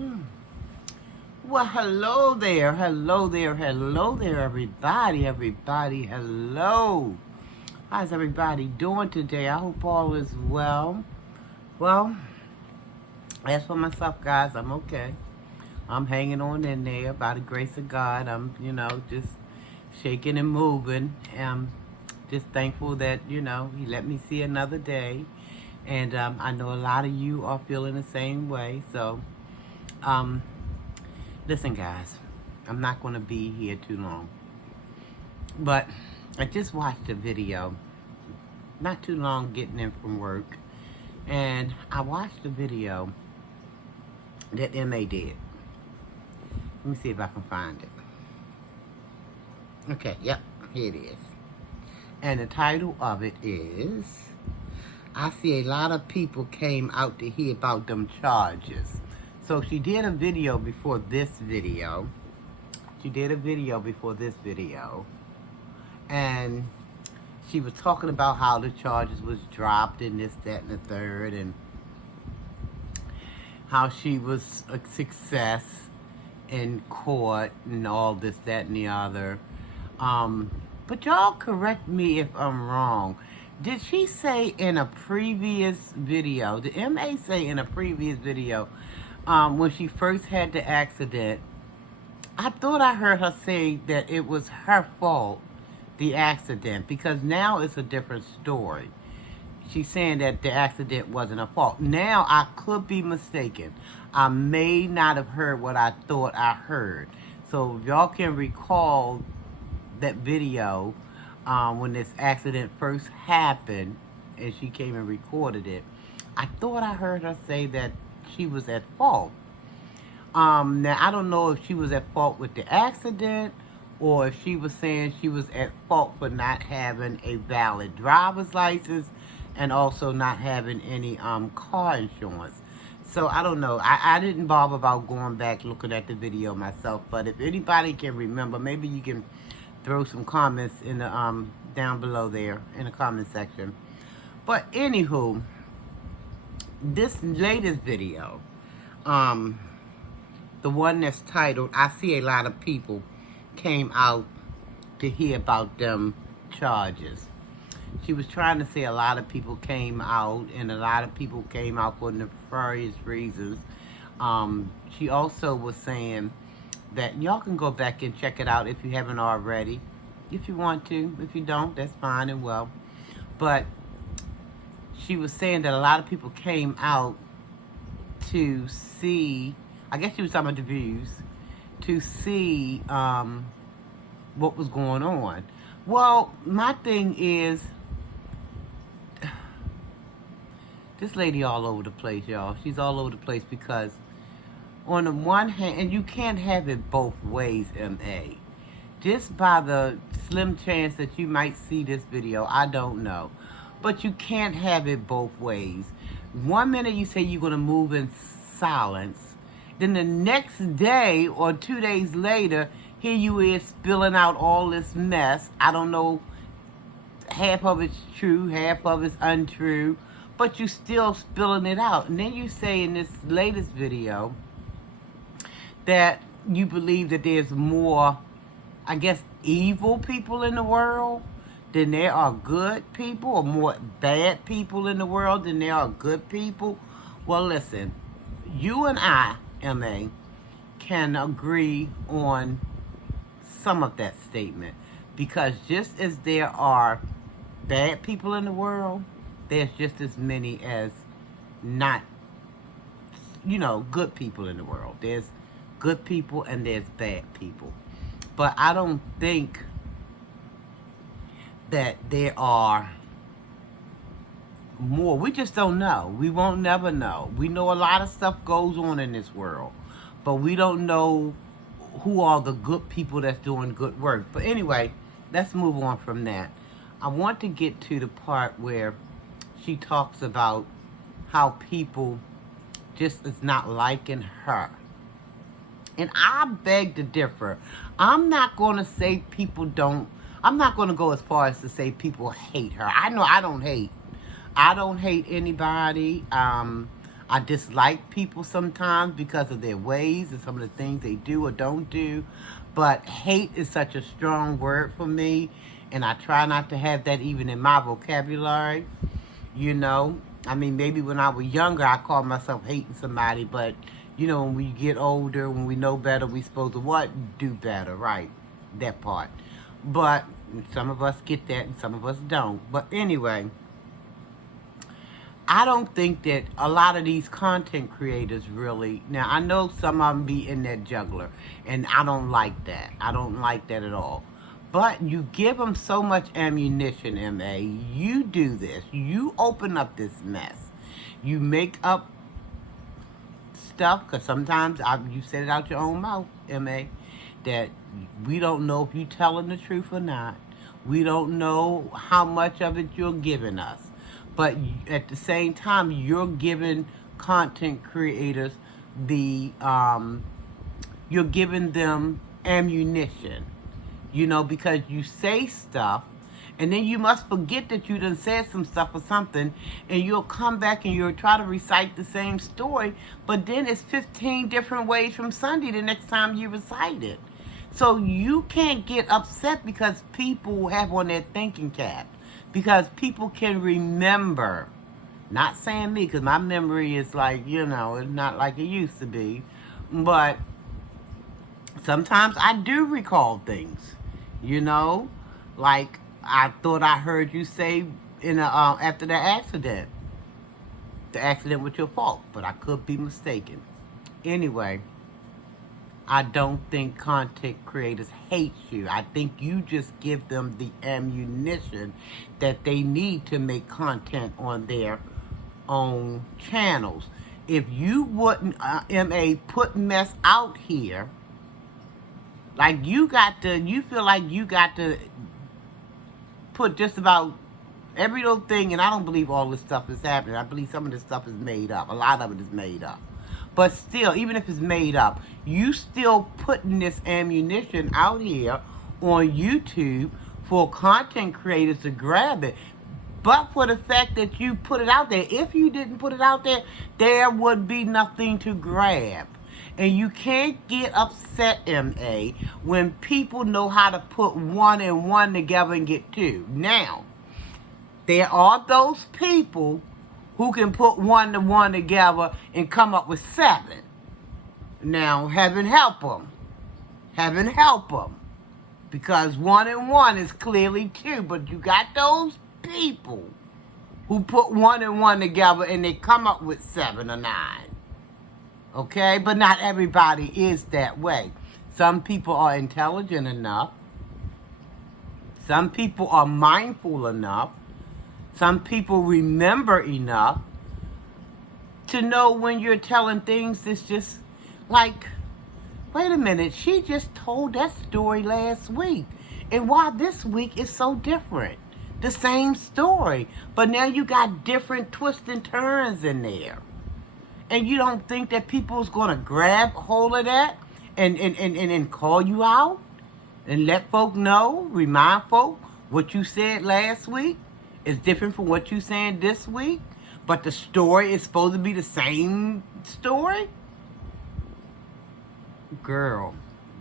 Mm. Well, hello there, hello there, hello there, everybody, hello. How's everybody doing today? I hope all is well. Well, as for myself, guys, I'm okay. I'm hanging on in there by the grace of God. I'm, just shaking and moving. Just thankful that, He let me see another day. And I know a lot of you are feeling the same way. So, um, listen, guys, I'm not going to be here too long. But I just watched a video not too long getting in from work. And I watched a video that MA did. Let me see if I can find it. Okay, yep, here it is. And the title of it is, I see a lot of people came out to hear about them charges. So she did a video before this video. And she was talking about how the charges was dropped and this, that, and the third. And how she was a success in court and all this, that, and the other. But y'all correct me if I'm wrong. Did she say in a previous video, did MA say in a previous video, when she first had the accident, I thought I heard her say that it was her fault, the accident, because now it's a different story. She's saying that the accident wasn't her fault. Now, I could be mistaken. I may not have heard what I thought I heard. So, if y'all can recall that video when this accident first happened and she came and recorded it, I thought I heard her say that she was at fault. Now, I don't know if she was at fault with the accident or if she was saying she was at fault for not having a valid driver's license and also not having any car insurance. So I don't know. I didn't bother about going back looking at the video myself. But if anybody can remember, maybe you can throw some comments in the down below there in the comment section. But anywho, this latest video, the one that's titled, I see a lot of people came out to hear about them charges. She was trying to say a lot of people came out, and a lot of people came out for nefarious reasons. She also was saying that y'all can go back and check it out if you haven't already. If you want to. If you don't, that's fine and well. But she was saying that a lot of people came out to see, I guess she was talking about the views, to see what was going on. Well, my thing is, this lady all over the place, y'all. She's all over the place because on the one hand, and you can't have it both ways, MA. Just by the slim chance that you might see this video, I don't know. But you can't have it both ways. One minute you say you're going to move in silence. Then the next day or 2 days later, here you is spilling out all this mess. I don't know, half of it's true, half of it's untrue. But you still spilling it out. And then you say in this latest video that you believe that there's more, I guess, evil people in the world than there are good people, or more bad people in the world than there are good people. Well, listen, you and I, MA, can agree on some of that statement. Because just as there are bad people in the world, there's just as many as not, good people in the world. There's good people and there's bad people. But I don't think that there are more. We just don't know. We won't never know. We know a lot of stuff goes on in this world, but we don't know who are the good people that's doing good work. But anyway, let's move on from that. I want to get to the part where she talks about how people just is not liking her. And I beg to differ. I'm not going to say people don't, I'm not going to go as far as to say people hate her. I know I don't hate. I don't hate anybody. I dislike people sometimes because of their ways and some of the things they do or don't do. But hate is such a strong word for me, and I try not to have that even in my vocabulary. You know, I mean, maybe when I was younger, I called myself hating somebody, but you know, when we get older, when we know better, we supposed to what? Do better, right? That part. But some of us get that and some of us don't. But anyway, I don't think that a lot of these content creators really, now I know some of them be in that juggler, and I don't like that. I don't like that at all. But you give them so much ammunition, MA. You do this. You open up this mess. You make up stuff, because sometimes you said it out your own mouth, MA, that we don't know if you telling the truth or not. We don't know how much of it you're giving us. But at the same time, you're giving content creators you're giving them ammunition, you know, because you say stuff, and then you must forget that you done said some stuff or something, and you'll come back and you'll try to recite the same story, but then it's 15 different ways from Sunday the next time you recite it. So you can't get upset because people have on their thinking cap. Because people can remember. Not saying me, because my memory is like, you know, it's not like it used to be. But sometimes I do recall things. You know? Like, I thought I heard you say after the accident was your fault. But I could be mistaken. Anyway, I don't think content creators hate you. I think you just give them the ammunition that they need to make content on their own channels. If you wouldn't, MA, put mess out here, like you feel like you got to put just about every little thing, and I don't believe all this stuff is happening. I believe some of this stuff is made up. A lot of it is made up. But still, even if it's made up, you still putting this ammunition out here on YouTube for content creators to grab it. But for the fact that you put it out there, if you didn't put it out there, there would be nothing to grab. And you can't get upset, MA, when people know how to put one and one together and get two. Now, there are those people who can put one to one together and come up with 7. Now, heaven help them. Heaven help them. Because 1 and 1 is clearly 2. But you got those people who put 1 and 1 together and they come up with 7 or 9. Okay? But not everybody is that way. Some people are intelligent enough. Some people are mindful enough. Some people remember enough to know when you're telling things that's just like, wait a minute, she just told that story last week. And why this week is so different? The same story. But now you got different twists and turns in there. And you don't think that people's going to grab hold of that and call you out? And let folk know, remind folk what you said last week is different from what you're saying this week, but the story is supposed to be the same story? Girl,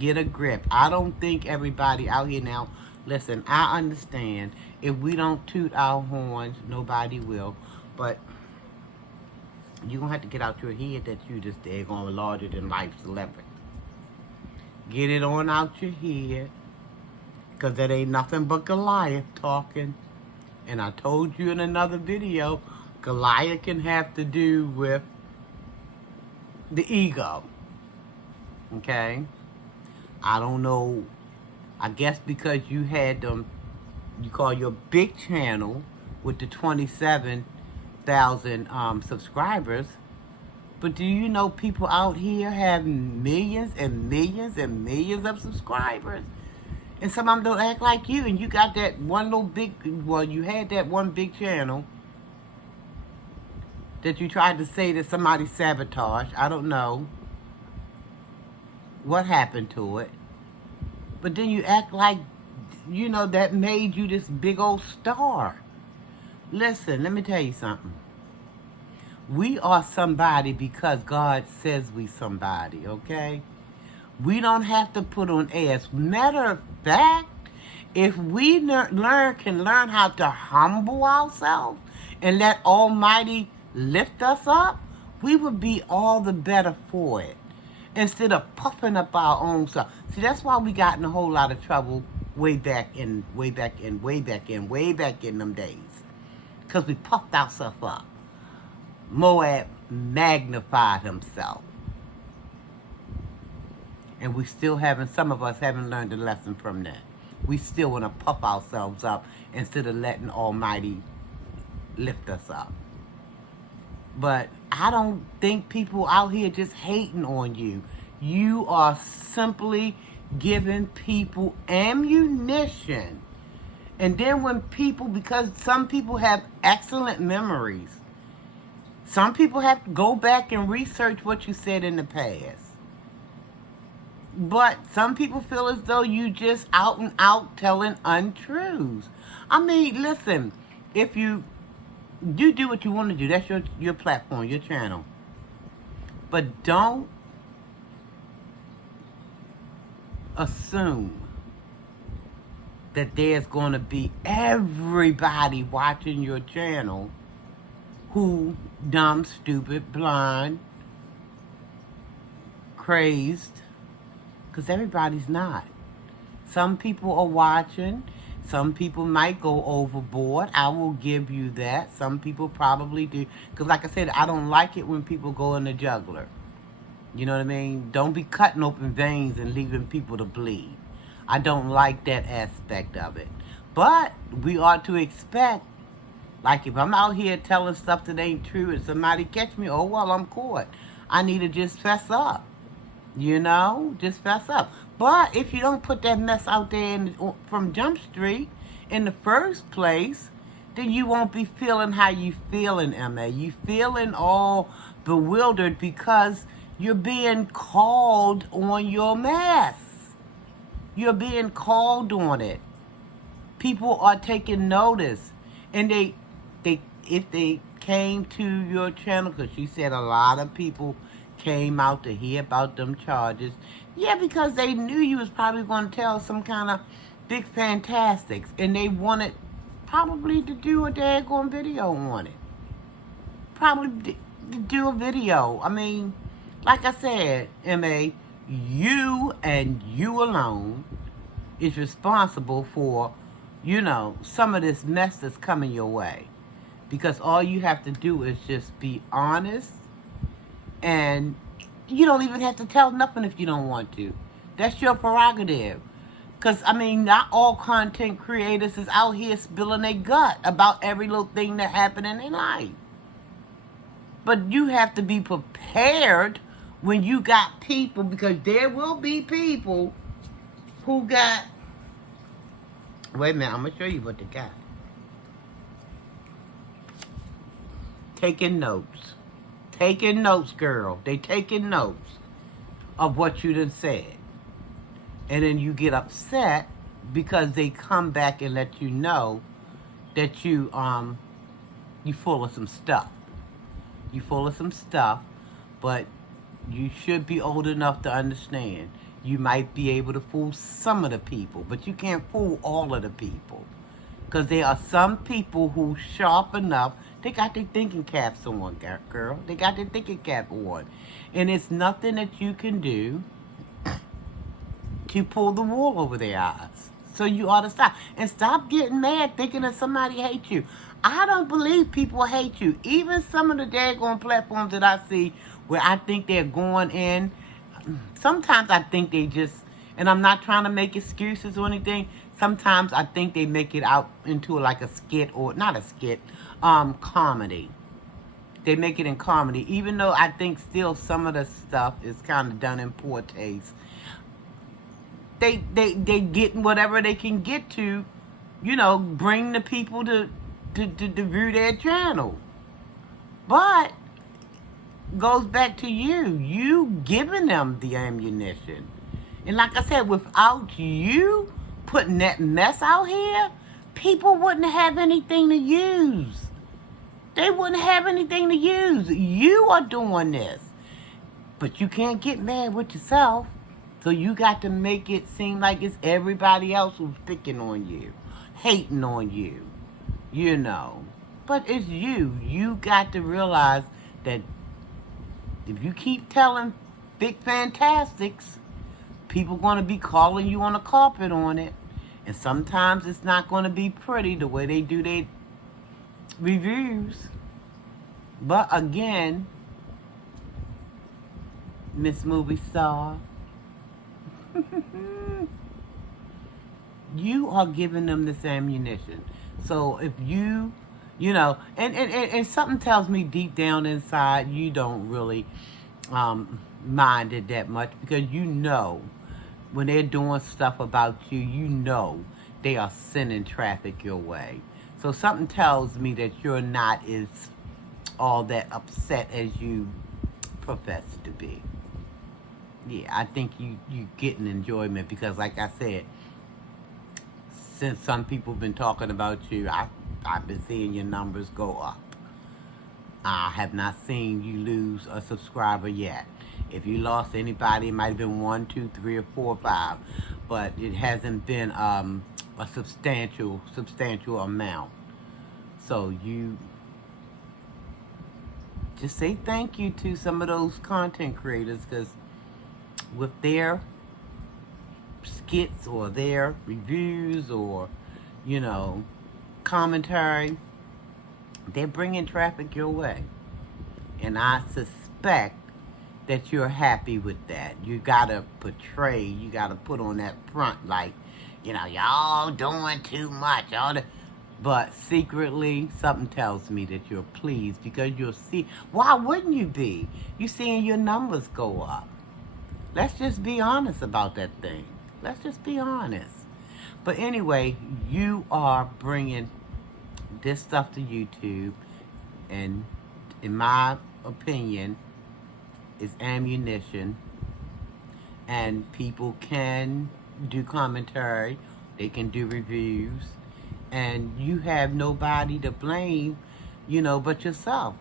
get a grip. I don't think everybody out here now, listen, I understand if we don't toot our horns, nobody will, but you're going to have to get out your head that you just daggone larger than life celebrity. Get it on out your head, because that ain't nothing but Goliath talking. And I told you in another video, Goliath can have to do with the ego. Okay? I don't know. I guess because you had them, you call your big channel with the 27,000 subscribers. But do you know people out here have millions and millions and millions of subscribers? And some of them don't act like you, and you got that one little big, well, you had that one big channel that you tried to say that somebody sabotaged. I don't know what happened to it. But then you act like, you know, that made you this big old star. Listen, let me tell you something. We are somebody because God says we somebody, okay? We don't have to put on airs. Matter of fact, if we can learn how to humble ourselves and let Almighty lift us up, we would be all the better for it. Instead of puffing up our own self. See, that's why we got in a whole lot of trouble way back in them days. Because we puffed ourselves up. Moab magnified himself. And some of us haven't learned a lesson from that. We still want to puff ourselves up instead of letting Almighty lift us up. But I don't think people out here just hating on you. You are simply giving people ammunition. And then when people, because some people have excellent memories, some people have to go back and research what you said in the past. But some people feel as though you just out and out telling untruths. I mean, listen, if you do what you want to do, that's your platform, your channel. But don't assume that there's going to be everybody watching your channel who dumb, stupid, blind, crazed, because everybody's not. Some people are watching. Some people might go overboard. I will give you that. Some people probably do. Because like I said, I don't like it when people go in the juggler. You know what I mean? Don't be cutting open veins and leaving people to bleed. I don't like that aspect of it. But we ought to expect, like if I'm out here telling stuff that ain't true and somebody catch me, oh, well, I'm caught. I need to just fess up. You know? Just fess up. But if you don't put that mess out there from Jump Street in the first place, then you won't be feeling how you feeling, MA. You feeling all bewildered because you're being called on your mess. You're being called on it. People are taking notice. And if they came to your channel, because she said a lot of people came out to hear about them charges. Yeah, because they knew you was probably going to tell some kind of big fantastics. And they wanted probably to do a daggone video on it. Probably to do a video. I mean, like I said, MA, you and you alone is responsible for, you know, some of this mess that's coming your way. Because all you have to do is just be honest, and you don't even have to tell nothing if you don't want to. That's your prerogative. Because, I mean, not all content creators is out here spilling their gut about every little thing that happened in their life. But you have to be prepared when you got people, because there will be people who got... Wait a minute, I'm going to show you what they got. Taking notes. Taking notes, girl. They taking notes of what you done said. And then you get upset because they come back and let you know that you full of some stuff. You full of some stuff, but you should be old enough to understand. You might be able to fool some of the people, but you can't fool all of the people. Because there are some people who sharp enough. They got their thinking caps on, girl. They got their thinking cap on. And it's nothing that you can do to pull the wool over their eyes. So you ought to stop. And stop getting mad thinking that somebody hates you. I don't believe people hate you. Even some of the daggone platforms that I see where I think they're going in, sometimes I think they just, and I'm not trying to make excuses or anything, sometimes I think they make it out into like a skit, or not a skit, comedy. They make it in comedy, even though I think still some of the stuff is kind of done in poor taste. They get whatever they can get to, you know, bring the people to view their channel. But goes back to you giving them the ammunition. And like I said, without you putting that mess out here, people wouldn't have anything to use. They wouldn't have anything to use. You are doing this. But you can't get mad with yourself. So you got to make it seem like it's everybody else who's picking on you, hating on you, you know. But it's you. You got to realize that if you keep telling big fantastics, people going to be calling you on the carpet on it. And sometimes it's not going to be pretty the way they do their reviews. But again, Miss Movie Star, you are giving them this ammunition. So if you know, and something tells me deep down inside, you don't really mind it that much, because you know when they're doing stuff about you, you know they are sending traffic your way. So something tells me that you're not as all that upset as you profess to be. Yeah, I think you getting enjoyment, because like I said, since some people have been talking about you, I've been seeing your numbers go up. I have not seen you lose a subscriber yet. If you lost anybody, it might have been 1, 2, 3, or 4, or 5, but it hasn't been a substantial amount. So you just say thank you to some of those content creators, because with their skits or their reviews or, you know, commentary, they're bringing traffic your way. And I suspect that you're happy with that. You gotta portray, you gotta put on that front like, you know, y'all doing too much. But secretly, something tells me that you're pleased, because you'll see. Why wouldn't you be? You're seeing your numbers go up. Let's just be honest about that thing. Let's just be honest. But anyway, you are bringing this stuff to YouTube, and in my opinion, it's ammunition, and people can do commentary, they can do reviews, and you have nobody to blame, you know, but yourself.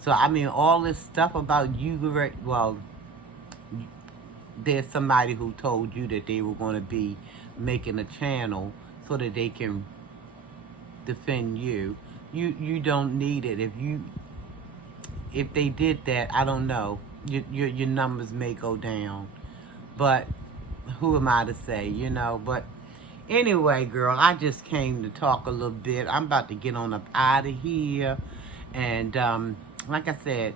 So I mean, all this stuff about you, well, there's somebody who told you that they were going to be making a channel so that they can defend you. You don't need it. If they did that, I don't know, your numbers may go down. But who am I to say, you know? But anyway, girl, I just came to talk a little bit. I'm about to get on up out of here. And like I said,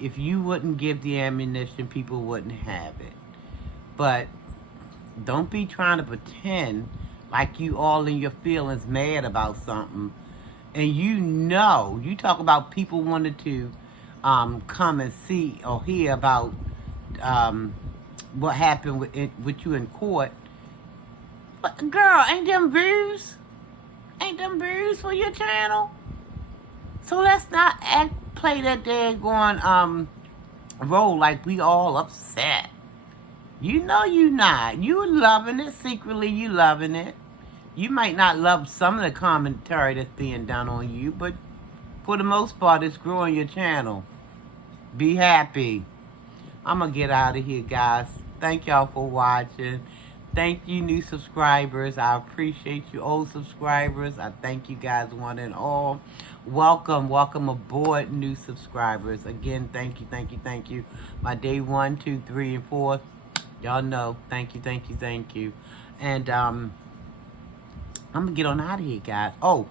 if you wouldn't give the ammunition, people wouldn't have it. But don't be trying to pretend like you all in your feelings mad about something. And you know, you talk about people wanted to come and see or hear about what happened with you in court. But girl, ain't them views? Ain't them views for your channel? So let's not play that daggone role like we all upset. You know you not. You loving it. Secretly you loving it. You might not love some of the commentary that's being done on you, but for the most part, it's growing your channel. Be happy. I'm going to get out of here, guys. Thank y'all for watching. Thank you, new subscribers. I appreciate you, old subscribers. I thank you guys, one and all. Welcome aboard, new subscribers. Again, thank you. My day 1, 2, 3, and 4. Y'all know. Thank you. And I'm going to get on out of here, guys. Oh,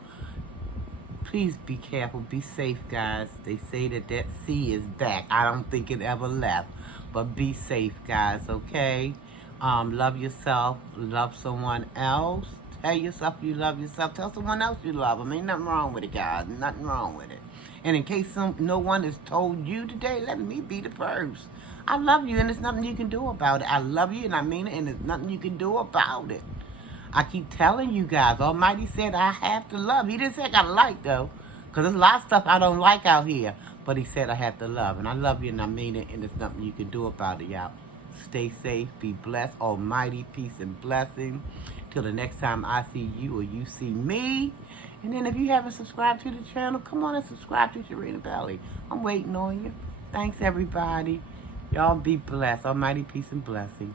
please be careful. Be safe, guys. They say that sea is back. I don't think it ever left. But be safe, guys, okay? Love yourself. Love someone else. Tell yourself you love yourself. Tell someone else you love them. Ain't nothing wrong with it, guys. Nothing wrong with it. And in case no one has told you today, let me be the first. I love you, and there's nothing you can do about it. I love you, and I mean it, and there's nothing you can do about it. I keep telling you guys, Almighty said I have to love. He didn't say I gotta like, though, because there's a lot of stuff I don't like out here. But he said I have to love, and I love you, and I mean it, and there's nothing you can do about it, y'all. Stay safe, be blessed, almighty peace and blessing. Till the next time I see you or you see me. And then if you haven't subscribed to the channel, come on and subscribe to Sharinabelli. I'm waiting on you. Thanks, everybody. Y'all be blessed. Almighty peace and blessing.